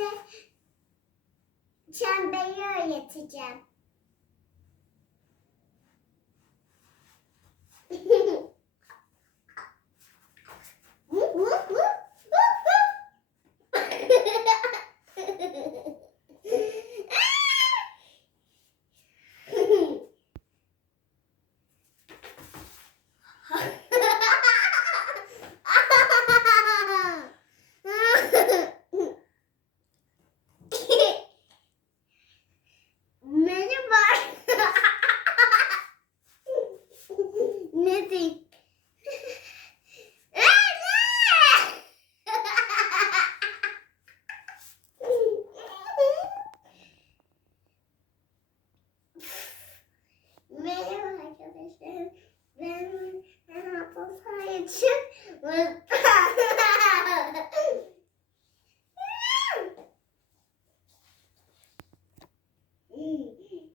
size çemberi öğreteceğim. için